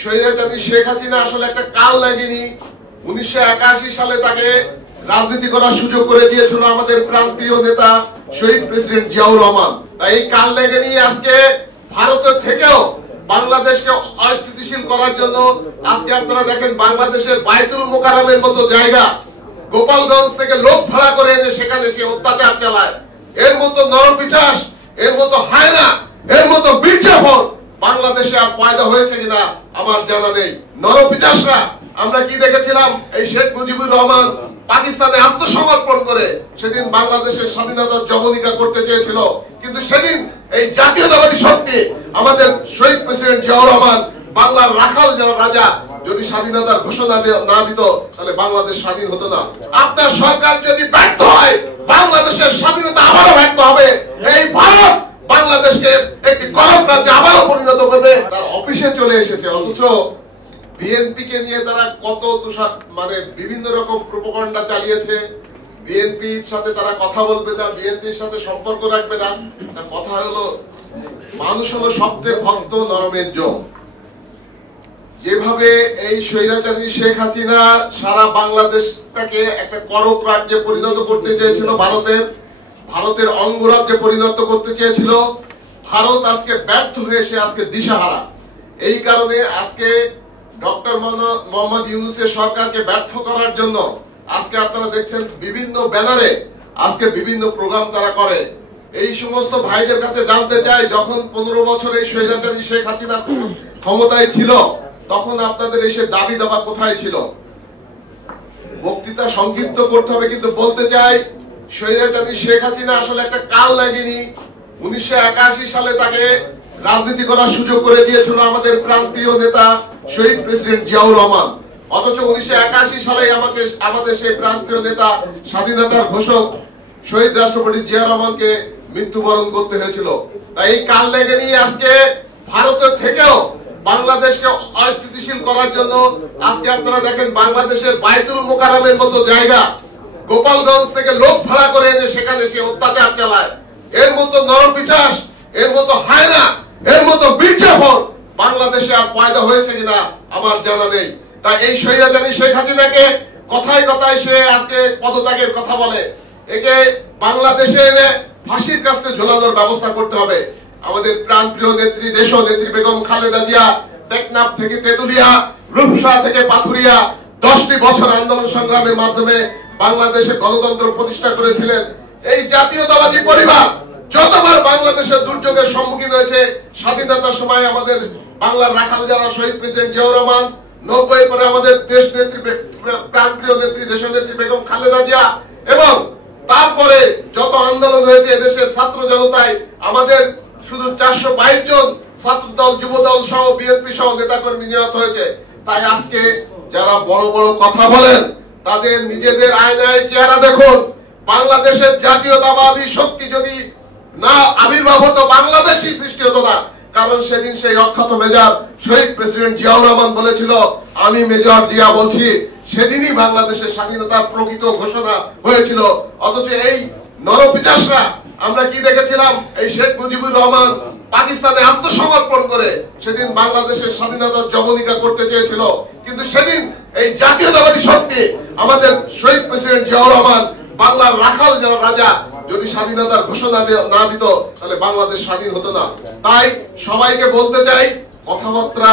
স্বৈরাচারী শেখ হাসিনা আসলে একটা কাল লাগেনি। 1981 সালে তাকে রাজনীতি করার সুযোগ করে দিয়েছিল আমাদের প্রাণপ্রিয় নেতা শহীদ প্রেসিডেন্ট জিয়াউর রহমান। তাই এই কাল লাগেনি আজকে ভারতের থেকেও বাংলাদেশকে অস্থিতিশীল করার জন্য আজকে আপনারা দেখেন বাংলাদেশের বাইতুল মোকাররমের মতো জায়গা গোপালগঞ্জ থেকে লোক ভাড়া করে এনে সেখানে সে অত্যাচার চালায়। এর মতো নরপিশাচ, এর মতো হায়না, এর মতো বীরজাফর বাংলাদেশে আর পয়দা হয়েছে কিনা আমার জানা নেই। নরপিশাচরা আমরা কি দেখেছিলাম, এই শেখ মুজিবুর রহমান পাকিস্তানে আত্মসমর্পণ করে সেদিন বাংলাদেশের স্বাধীনতার জবনিকা করতে চেয়েছিল, কিন্তু সেদিন এই জাতীয়তাবাদী শক্তি আমাদের শহীদ প্রেসিডেন্ট জিয়াউর রহমান বাংলার রাখাল যারা রাজা যদি স্বাধীনতার ঘোষণা না দিত তাহলে বাংলাদেশ স্বাধীন হতো না। আপনার সরকার যদি ব্যর্থ হয় বাংলাদেশের স্বাধীনতা আবারও ব্যর্থ হবে। এই ভারত বাংলাদেশকে একটি গরম রাজ্যে আবারও পরিণত করবে। তার অফিসে চলে এসেছে, অথচ বিএনপি কে নিয়ে তারা কত বিভিন্ন রকম প্রোপাগান্ডা চালিয়েছে। বিএনপির সাথে তারা কথা বলবে না, বিএনপির সাথে সম্পর্ক রাখবে না। তার কথা হলো মানুষ হলো শব্দের ভক্ত নরমের জম। যেভাবে এই স্বৈরাচারী শেখ হাসিনা সারা বাংলাদেশটাকে একটা করক রাজ্যে পরিণত করতে চেয়েছিল, ভারতের অঙ্গরাজ্যে পরিণত করতে চেয়েছিল, ভারত আজকে ব্যর্থ হয়ে সে আজকে দিশাহারা। এই কারণে আজকে ডক্টর মোহাম্মদ ইউনূসের সরকারকে ব্যর্থ করার জন্য আজকে আপনারা দেখছেন বিভিন্ন ব্যানারে আজকে বিভিন্ন প্রোগ্রাম তারা করে। এই সমস্ত ভাইদের কাছে জানতে চাই, যখন 15 বছর এই স্বৈরাচারী শেখ হাসিনা ক্ষমতায় ছিল তখন আপনাদের এসে দাবি দাবা কোথায় ছিল? বক্তৃতা সংক্ষিপ্ত করতে হবে, কিন্তু বলতে চাই স্বৈরাচারী শেখ হাসিনা আসলে একটা কাল লাগেনি। 1981 সালে তাকে রাজনীতি করার সুযোগ করে দিয়েছিল আমাদের প্রাণপ্রিয় নেতা শহীদ প্রেসিডেন্ট জিয়াউর রহমান। অথচ 1981 সালে আমাদের সেই প্রাণপ্রিয় নেতা স্বাধীনতার ঘোষক শহীদ রাষ্ট্রপতি জিয়া রহমানকে মৃত্যুবরণ করতে হয়েছিল। তাই এই কাল লেগে নিয়ে আজকে ভারতের থেকেও বাংলাদেশকে অস্থিতিশীল করার জন্য আজকে আপনারা দেখেন বাংলাদেশের বাইতুল মোকাররমের মতো জায়গা গোপালগঞ্জ থেকে লোক ভাড়া করে এনে সেখানে সে অত্যাচার চালায়। এর মতো নরপিশাচ, এর মতো হায়না, এর মতো বীরজাফর বাংলাদেশে আর পয়দা হয়েছে কিনা আমার জানা নেই। তাই এই স্বৈরাচারী শেখ হাসিনাকে কথায় কথায় সে আজকে পদত্যাগের কথা বলে, একে বাংলাদেশে এনে ফাঁসির কাছে ঝোলানোর ব্যবস্থা করতে হবে। আমাদের প্রাণপ্রিয় নেত্রী দেশনেত্রী বেগম খালেদা জিয়া টেকনাফ থেকে তেতুলিয়া, রূপসা থেকে পাথুরিয়া 10টি বছর আন্দোলন সংগ্রামের মাধ্যমে বাংলাদেশে গণতন্ত্র প্রতিষ্ঠা করেছিলেন। এই জাতীয়তাবাদী পরিবার যতবার বাংলাদেশের দুর্যোগের সম্মুখীন হয়েছে, স্বাধীনতার সময় আমাদের বাংলার রাখাল যারা শহীদ প্রেসিডেন্ট জিয়াউর রহমান, 90 পরে আমাদের দেশ নেত্রী প্রাণপ্রিয় নেত্রী দেশনেত্রী বেগম খালেদা জিয়া, এবং তারপরে যত আন্দোলন হয়েছে এদেশের ছাত্র জনতায় আমাদের শুধু 422 জন ছাত্রদল, যুবদল সহ বিএনপি সহ নেতাকর্মী নিহত হয়েছে। তাই আজকে যারা বড় বড় কথা বলেন তাদের নিজেদের আয়নায় চেহারা দেখুন। বাংলাদেশের জাতীয়তাবাদী শক্তি যদি না আবির্ভাব হতো বাংলাদেশই সৃষ্টি হতো না। কারণ সেদিন সেই অখ্যাত মেজর শহীদ প্রেসিডেন্ট জিয়াউর রহমান বলেছিল, আমি মেজর জিয়া বলছি, সেদিনই বাংলাদেশের স্বাধীনতার প্রকৃত ঘোষণা হয়েছিল। অথচ এই নরপিশাচরা আমরা কি দেখেছিলাম, এই শেখ মুজিবুর রহমান পাকিস্তানে আত্মসমর্পণ করে সেদিন বাংলাদেশের স্বাধীনতার জবনিকা করতে চেয়েছিল, কিন্তু সেদিন এই জাতীয়তাবাদী শক্তি আমাদের শহীদ প্রেসিডেন্ট জিয়াউর রহমান বাংলার রাখাল যারা রাজা যদি স্বাধীনতার ঘোষণা না দিত তাহলে বাংলাদেশ স্বাধীন হতো না। তাই সবাইকে বলতে চাই, কথাবার্তা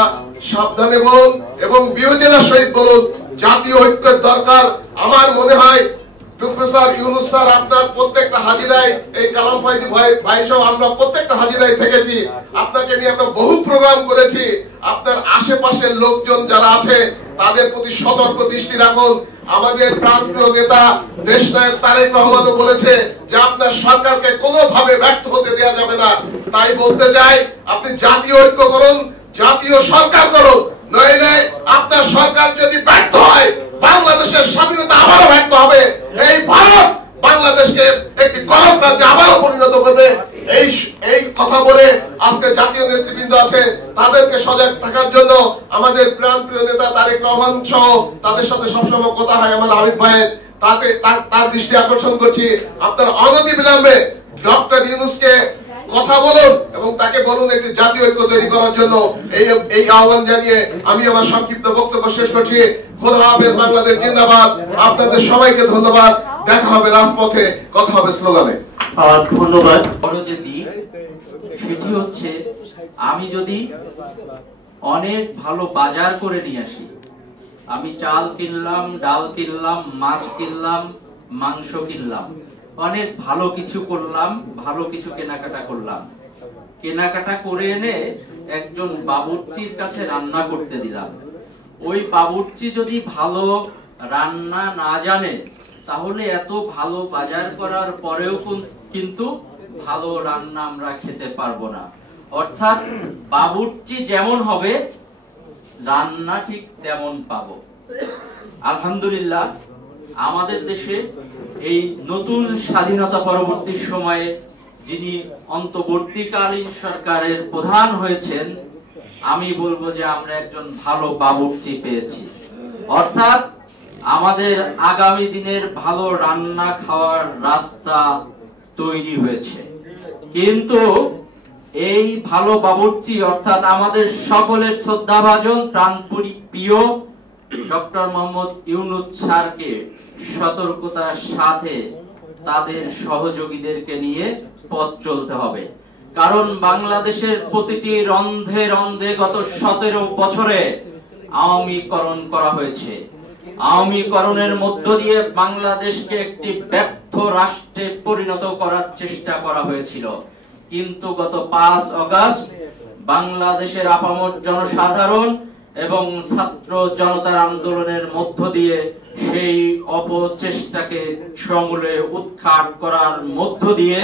সাবধানে বলুন এবং বিবেচনার সহিত বলুন। জাতীয় ঐক্যের দরকার। আমার মনে হয় প্রফেসর ইউনূস স্যার আপনার প্রত্যেকটা হাজিরায়, এই কালাম ভাই সহ আমরা প্রত্যেকটা হাজিরায় থেকেছি, আপনাকে নিয়ে আমরা বহু প্রোগ্রাম করেছি। আপনার আশেপাশের লোকজন যারা আছে তাদের প্রতি সতর্ক দৃষ্টি রাখুন। আমাদের প্রাণপ্রিয় নেতা দেশনায়ক তারেক রহমানও বলেছে যে আপনার সরকারকে কোনোভাবে ব্যর্থ হতে দেওয়া যাবে না। তাই বলতে চাই, আপনি জাতীয় ঐক্য করুন, জাতীয় সরকার করুন, নইলে আপনার সরকার যদি ব্যর্থ হয় বাংলাদেশের স্বাধীনতা আবারও ব্যর্থ হবে। এই ভারত বাংলাদেশকে একটি গরম রাজ্যে আবারও পরিণত করবে। এই কথা বলে আজকে জাতীয় নেতৃবৃন্দ আছে তাদেরকে সজাগ থাকার জন্য আমাদের প্রাণপ্রিয় নেতা তারেক রহমান সহ তাদের সাথে সবসময় কথা হয় আমার হাবিব ভাইয়ের, তার দৃষ্টি আকর্ষণ করছি, আপনার অনতি বিলম্বে ডক্টর ইউনূসকে কথা বলুন এবং তাকে বলুন একটি জাতীয় ঐক্য তৈরি করার জন্য। এই আহ্বান জানিয়ে আমি আমার সংক্ষিপ্ত বক্তব্য শেষ করছি। খোদা হাফেজ, বাংলাদেশ জিন্দাবাদ। আপনাদের সবাইকে ধন্যবাদ। দেখা হবে রাজপথে, কথা হবে স্লোগানে। ধন্যবাদ। বড় যে দিক সেটি হচ্ছে, আমি যদি অনেক ভালো বাজার করে নিয়ে আসি, আমি চাল কিনলাম, ডাল কিনলাম, মাছ কিনলাম, মাংস কিনলাম, অনেক ভালো কিছু করলাম, ভালো কিছু কেনাকাটা করলাম, কেনাকাটা করে এনে একজন বাবুর্চির কাছে রান্না করতে দিলাম। ওই বাবুর্চি যদি ভালো রান্না না জানে, তাহলে এত ভালো বাজার করার পরেও কিন্তু ভালো রান্না আমরা খেতে পারবো না। অর্থাৎ বাবুর্চি যেমন হবে, রান্না ঠিক তেমন পাবো। আলহামদুলিল্লাহ, আমাদের দেশে এই নতুন স্বাধীনতা পরবর্তী সময়ে যিনি অন্তর্বর্তীকালীন সরকারের প্রধান হয়েছেন, আমি বলবো যে আমরা একজন ভালো বাবুর্চি পেয়েছি। অর্থাৎ আমাদের আগামী দিনের ভালো রান্না খাওয়ার রাস্তা তৈরি হয়েছে। কিন্তু এই ভালো বাবুর্চি অর্থাৎ আমাদের সকলের শ্রদ্ধাভাজন প্রাণপ্রিয় ডক্টর মোহাম্মদ ইউনূস স্যারকে সতর্কতার সাথে তাদের সহযোগীদেরকে নিয়ে পথ চলতে হবে। কারণ বাংলাদেশের প্রতিটি রন্ধে রন্ধে গত 17 বছরে আওয়ামীকরণ করা হয়েছে। আওয়ামীকরণের মধ্য দিয়ে বাংলাদেশকে একটি ব্যর্থ রাষ্ট্রে পরিণত করার চেষ্টা করা হয়েছিল। কিন্তু গত 5 আগস্ট বাংলাদেশের আপামর জনসাধারণ এবং ছাত্র জনতার আন্দোলনের মধ্য দিয়ে সেই অপচেষ্টাকে সমূলে উৎখাত করার মধ্য দিয়ে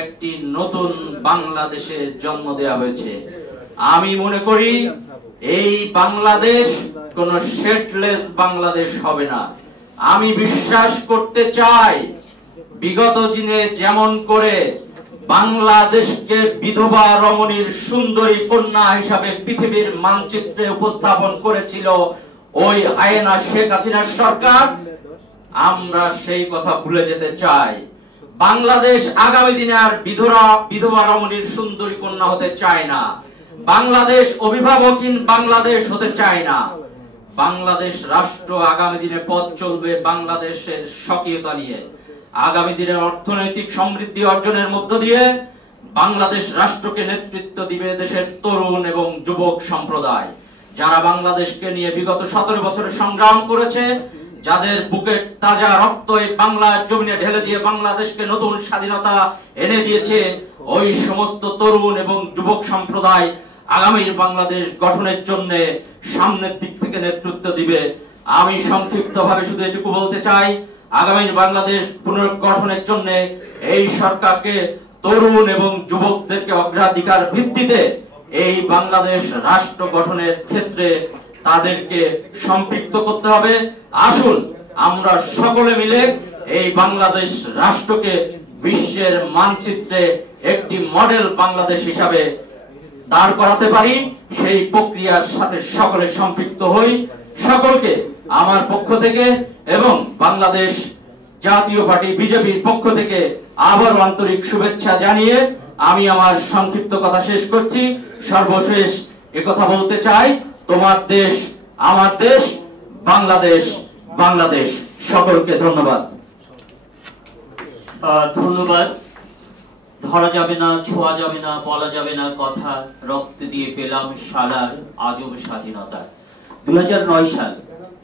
একটি নতুন বাংলাদেশের জন্ম দেওয়া হয়েছে। আমি মনে করি এই বাংলাদেশ কোন শেডলেস বাংলাদেশ হবে না। আমি বিশ্বাস করতে চাই, বিগত দিনে যেমন করে বাংলাদেশকে বিধবা রমণীর সুন্দরী কন্যা হিসাবে পৃথিবীর মানচিত্রে উপস্থাপন করেছিল ওই আয়না শেখ হাসিনার সরকার, আমরা সেই কথা ভুলে যেতে চাই। বাংলাদেশ আগামী দিনে আর বিধবা রমণীর সুন্দরী কন্যা হতে চায় না। বাংলাদেশ অভিভাবকহীন বাংলাদেশ হতে চায় না। বাংলাদেশ রাষ্ট্র আগামী দিনে পথ চলবে বাংলাদেশের স্বকীয়তা নিয়ে। আগামী দিনের অর্থনৈতিক সমৃদ্ধি অর্জনের মধ্য দিয়ে বাংলাদেশ রাষ্ট্রকে নেতৃত্ব দিবে দেশের তরুণ এবং যুবক সম্প্রদায়, যারা বাংলাদেশকে নিয়ে বিগত 17 বছরের সংগ্রাম করেছে, যাদের বুকের তাজা রক্ত এই বাংলার জমিনে ঢেলে দিয়ে বাংলাদেশকে নতুন স্বাধীনতা এনে দিয়েছে। ওই সমস্ত তরুণ এবং যুবক সম্প্রদায় আগামীর বাংলাদেশ গঠনের জন্য সামনের দিক থেকে নেতৃত্ব দিবে। আমি সংক্ষিপ্তভাবে শুধু এটুকু বলতে চাই, আগামীর বাংলাদেশ পুনর্গঠনের জন্য এই সরকারকে তরুণ এবং যুবকদেরকে অগ্রাধিকার ভিত্তিতে এই বাংলাদেশ রাষ্ট্র গঠনের ক্ষেত্রে তাদেরকে সম্পৃক্ত করতে হবে। আসুন আমরা সকলে মিলে এই বাংলাদেশ রাষ্ট্রকে বিশ্বের মানচিত্রে একটি মডেল বাংলাদেশ হিসাবে দাঁড় করাতে পারি। সেই প্রক্রিয়ার সাথে সকলে সম্পৃক্ত হই। সকলকে আমার পক্ষ থেকে এবং বাংলাদেশ জাতীয় পার্টি বিজেপির পক্ষ থেকে আবার আন্তরিক শুভেচ্ছা জানিয়ে আমি আমার সংক্ষিপ্ত কথা শেষ করছি। সর্বশেষ একথা বলতে চাই, তোমার দেশ আমার দেশ, বাংলাদেশ বাংলাদেশ। সকলকে ধন্যবাদ। ধন্যবাদ। ধরা যাবে না, ছোঁয়া যাবে না, বলা যাবে না কথা, রক্ত দিয়ে পেলাম সালার আজব স্বাধীনতা। 2009 সাল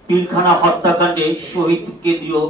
পিলখানা হত্যাকাণ্ডে শহীদ কেন্দ্রীয়